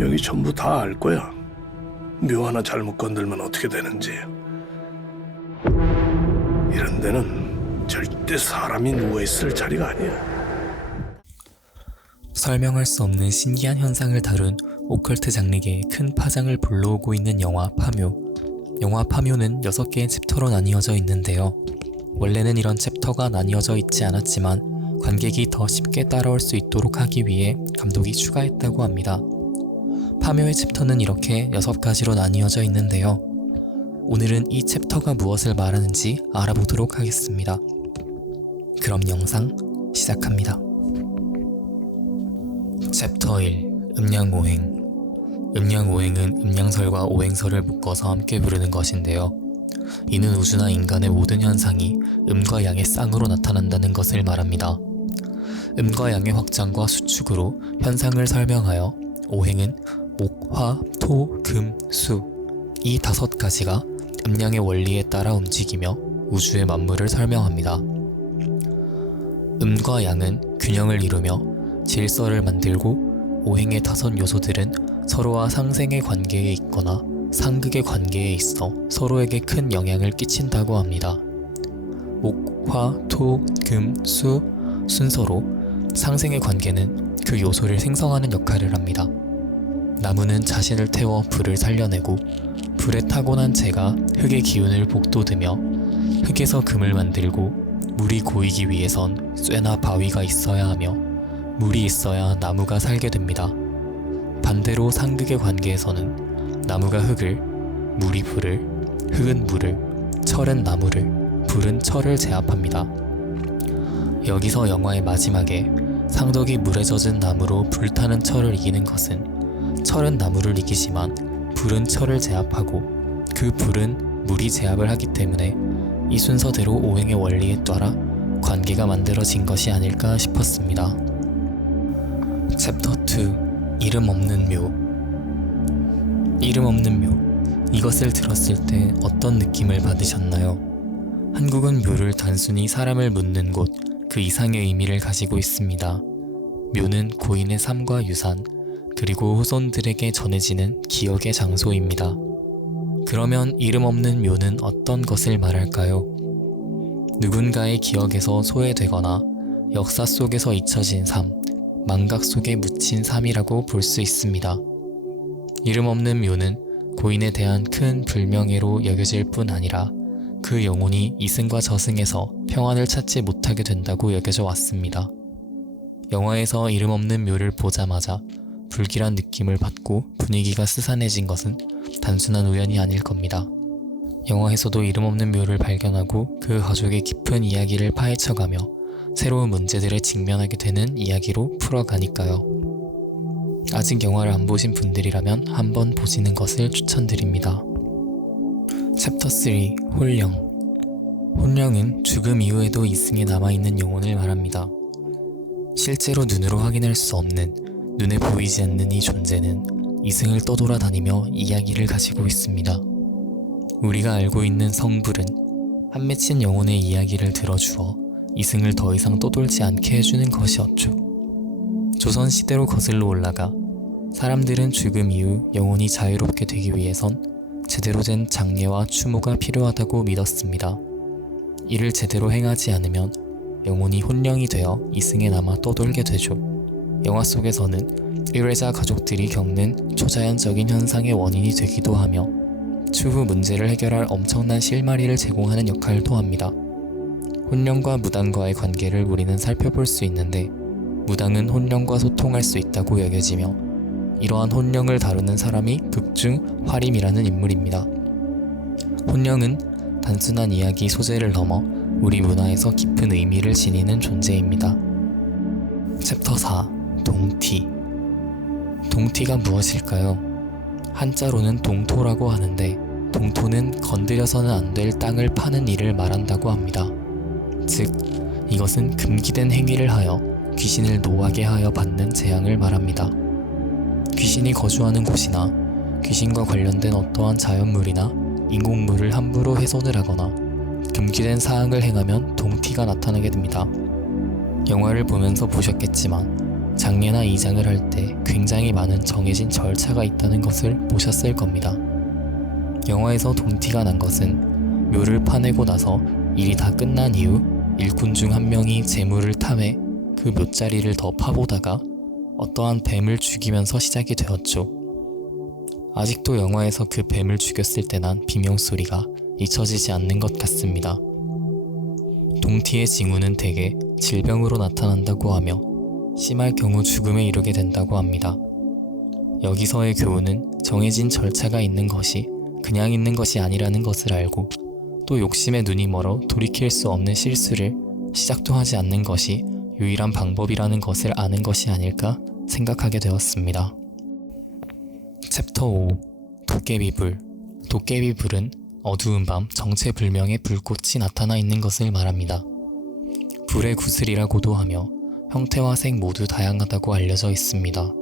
여기 전부 다 알 거야. 묘 하나 잘못 건들면 어떻게 되는지. 이런 데는 절대 사람이 누워있을 자리가 아니야. 설명할 수 없는 신기한 현상을 다룬 오컬트 장르계에 큰 파장을 불러오고 있는 영화 파묘. 영화 파묘는 6개의 챕터로 나뉘어져 있는데요. 원래는 이런 챕터가 나뉘어져 있지 않았지만 관객이 더 쉽게 따라올 수 있도록 하기 위해 감독이 추가했다고 합니다. 파묘의 챕터는 이렇게 6가지로 나뉘어져 있는데요. 오늘은 이 챕터가 무엇을 말하는지 알아보도록 하겠습니다. 그럼 영상 시작합니다. 챕터 1. 음양오행. 음양오행은 음양설과 오행설을 묶어서 함께 부르는 것인데요. 이는 우주나 인간의 모든 현상이 음과 양의 쌍으로 나타난다는 것을 말합니다. 음과 양의 확장과 수축으로 현상을 설명하여 오행은 목, 화, 토, 금, 수 이 5가지가 음양의 원리에 따라 움직이며 우주의 만물을 설명합니다. 음과 양은 균형을 이루며 질서를 만들고 오행의 5 요소들은 서로와 상생의 관계에 있거나 상극의 관계에 있어 서로에게 큰 영향을 끼친다고 합니다. 목, 화, 토, 금, 수 순서로 상생의 관계는 그 요소를 생성하는 역할을 합니다. 나무는 자신을 태워 불을 살려내고 불에 타고난 재가 흙의 기운을 북돋으며 흙에서 금을 만들고 물이 고이기 위해선 쇠나 바위가 있어야 하며 물이 있어야 나무가 살게 됩니다. 반대로 상극의 관계에서는 나무가 흙을, 물이 불을, 흙은 물을, 철은 나무를, 불은 철을 제압합니다. 여기서 영화의 마지막에 상덕이 물에 젖은 나무로 불타는 철을 이기는 것은 철은 나무를 이기지만 불은 철을 제압하고 그 불은 물이 제압을 하기 때문에 이 순서대로 오행의 원리에 따라 관계가 만들어진 것이 아닐까 싶었습니다. 챕터 2. 이름 없는 묘. 이름 없는 묘. 이것을 들었을 때 어떤 느낌을 받으셨나요? 한국은 묘를 단순히 사람을 묻는 곳, 그 이상의 의미를 가지고 있습니다. 묘는 고인의 삶과 유산, 그리고 후손들에게 전해지는 기억의 장소입니다. 그러면 이름 없는 묘는 어떤 것을 말할까요? 누군가의 기억에서 소외되거나 역사 속에서 잊혀진 삶, 망각 속에 묻힌 삶이라고 볼 수 있습니다. 이름 없는 묘는 고인에 대한 큰 불명예로 여겨질 뿐 아니라 그 영혼이 이승과 저승에서 평안을 찾지 못하게 된다고 여겨져 왔습니다. 영화에서 이름 없는 묘를 보자마자 불길한 느낌을 받고 분위기가 스산해진 것은 단순한 우연이 아닐 겁니다. 영화에서도 이름 없는 묘를 발견하고 그 가족의 깊은 이야기를 파헤쳐가며 새로운 문제들에 직면하게 되는 이야기로 풀어가니까요. 아직 영화를 안 보신 분들이라면 한번 보시는 것을 추천드립니다. 챕터 3. 혼령. 혼령은 죽음 이후에도 이승에 남아있는 영혼을 말합니다. 실제로 눈으로 확인할 수 없는, 눈에 보이지 않는 이 존재는 이승을 떠돌아다니며 이야기를 가지고 있습니다. 우리가 알고 있는 성불은 한 맺힌 영혼의 이야기를 들어주어 이승을 더 이상 떠돌지 않게 해주는 것이었죠. 조선시대로 거슬러 올라가 사람들은 죽음 이후 영혼이 자유롭게 되기 위해선 제대로 된 장례와 추모가 필요하다고 믿었습니다. 이를 제대로 행하지 않으면 영혼이 혼령이 되어 이승에 남아 떠돌게 되죠. 영화 속에서는 의뢰자 가족들이 겪는 초자연적인 현상의 원인이 되기도 하며 추후 문제를 해결할 엄청난 실마리를 제공하는 역할도 합니다. 혼령과 무당과의 관계를 우리는 살펴볼 수 있는데 무당은 혼령과 소통할 수 있다고 여겨지며 이러한 혼령을 다루는 사람이 극중 화림이라는 인물입니다. 혼령은 단순한 이야기 소재를 넘어 우리 문화에서 깊은 의미를 지니는 존재입니다. 챕터 4. 동티. 동티가 무엇일까요? 한자로는 동토라고 하는데 동토는 건드려서는 안 될 땅을 파는 일을 말한다고 합니다. 즉, 이것은 금기된 행위를 하여 귀신을 노하게 하여 받는 재앙을 말합니다. 귀신이 거주하는 곳이나 귀신과 관련된 어떠한 자연물이나 인공물을 함부로 훼손을 하거나 금기된 사항을 행하면 동티가 나타나게 됩니다. 영화를 보면서 보셨겠지만 장례나 이장을 할 때 굉장히 많은 정해진 절차가 있다는 것을 보셨을 겁니다. 영화에서 동티가 난 것은 묘를 파내고 나서 일이 다 끝난 이후 일꾼 중 한 명이 재물을 탐해 그 묘자리를 더 파보다가 어떠한 뱀을 죽이면서 시작이 되었죠. 아직도 영화에서 그 뱀을 죽였을 때 난 비명소리가 잊혀지지 않는 것 같습니다. 동티의 징후는 대개 질병으로 나타난다고 하며 심할 경우 죽음에 이르게 된다고 합니다. 여기서의 교훈은 정해진 절차가 있는 것이 그냥 있는 것이 아니라는 것을 알고 또 욕심에 눈이 멀어 돌이킬 수 없는 실수를 시작도 하지 않는 것이 유일한 방법이라는 것을 아는 것이 아닐까 생각하게 되었습니다. 챕터 5 도깨비불. 도깨비불은 어두운 밤 정체불명의 불꽃이 나타나 있는 것을 말합니다. 불의 구슬이라고도 하며 형태와 색 모두 다양하다고 알려져 있습니다.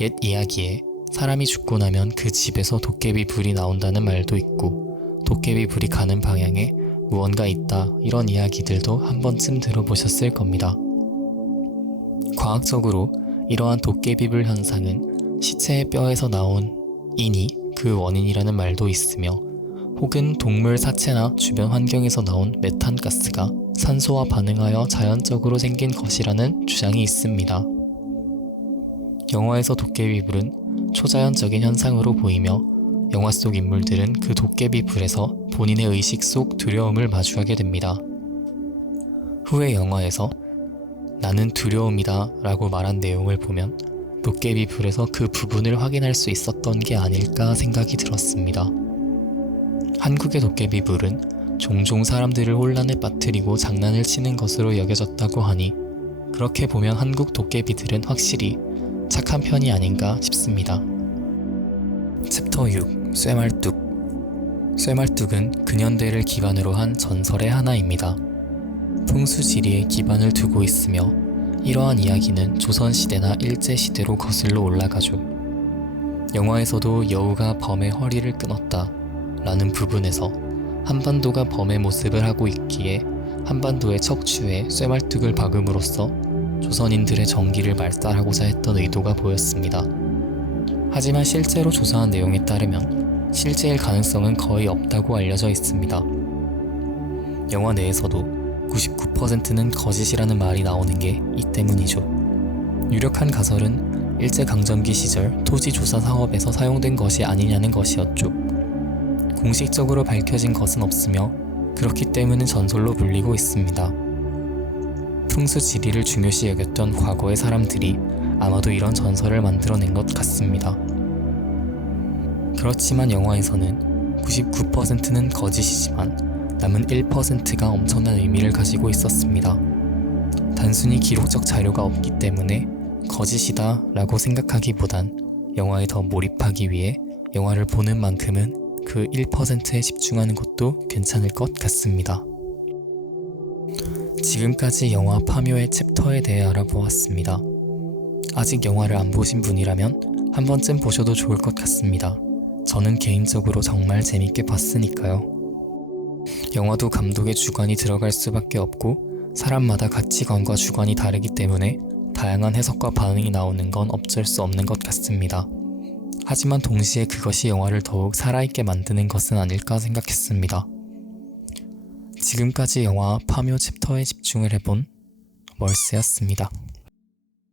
옛 이야기에 사람이 죽고 나면 그 집에서 도깨비불이 나온다는 말도 있고 도깨비불이 가는 방향에 무언가 있다 이런 이야기들도 한 번쯤 들어보셨을 겁니다. 과학적으로 이러한 도깨비불 현상은 시체의 뼈에서 나온 인이 그 원인이라는 말도 있으며 혹은 동물 사체나 주변 환경에서 나온 메탄가스가 산소와 반응하여 자연적으로 생긴 것이라는 주장이 있습니다. 영화에서 도깨비불은 초자연적인 현상으로 보이며 영화 속 인물들은 그 도깨비불에서 본인의 의식 속 두려움을 마주하게 됩니다. 후에 영화에서 나는 두려움이다 라고 말한 내용을 보면 도깨비불에서 그 부분을 확인할 수 있었던 게 아닐까 생각이 들었습니다. 한국의 도깨비불은 종종 사람들을 혼란에 빠뜨리고 장난을 치는 것으로 여겨졌다고 하니 그렇게 보면 한국 도깨비들은 확실히 착한 편이 아닌가 싶습니다. 챕터 6 쇠말뚝. 쇠말뚝은 근현대를 기반으로 한 전설의 하나입니다. 풍수지리에 기반을 두고 있으며 이러한 이야기는 조선시대나 일제시대로 거슬러 올라가죠. 영화에서도 여우가 범의 허리를 끊었다 라는 부분에서 한반도가 범의 모습을 하고 있기에 한반도의 척추에 쇠말뚝을 박음으로써 조선인들의 정기를 말살하고자 했던 의도가 보였습니다. 하지만 실제로 조사한 내용에 따르면 실제일 가능성은 거의 없다고 알려져 있습니다. 영화 내에서도 99%는 거짓이라는 말이 나오는 게 이 때문이죠. 유력한 가설은 일제강점기 시절 토지조사 사업에서 사용된 것이 아니냐는 것이었죠. 공식적으로 밝혀진 것은 없으며 그렇기 때문에 전설로 불리고 있습니다. 풍수지리를 중요시 여겼던 과거의 사람들이 아마도 이런 전설을 만들어낸 것 같습니다. 그렇지만 영화에서는 99%는 거짓이지만 남은 1%가 엄청난 의미를 가지고 있었습니다. 단순히 기록적 자료가 없기 때문에 거짓이다 라고 생각하기보단 영화에 더 몰입하기 위해 영화를 보는 만큼은 그 1%에 집중하는 것도 괜찮을 것 같습니다. 지금까지 영화 파묘의 챕터에 대해 알아보았습니다. 아직 영화를 안 보신 분이라면 한 번쯤 보셔도 좋을 것 같습니다. 저는 개인적으로 정말 재밌게 봤으니까요. 영화도 감독의 주관이 들어갈 수밖에 없고 사람마다 가치관과 주관이 다르기 때문에 다양한 해석과 반응이 나오는 건 어쩔 수 없는 것 같습니다. 하지만 동시에 그것이 영화를 더욱 살아있게 만드는 것은 아닐까 생각했습니다. 지금까지 영화 파묘 챕터에 집중을 해본 멀스였습니다.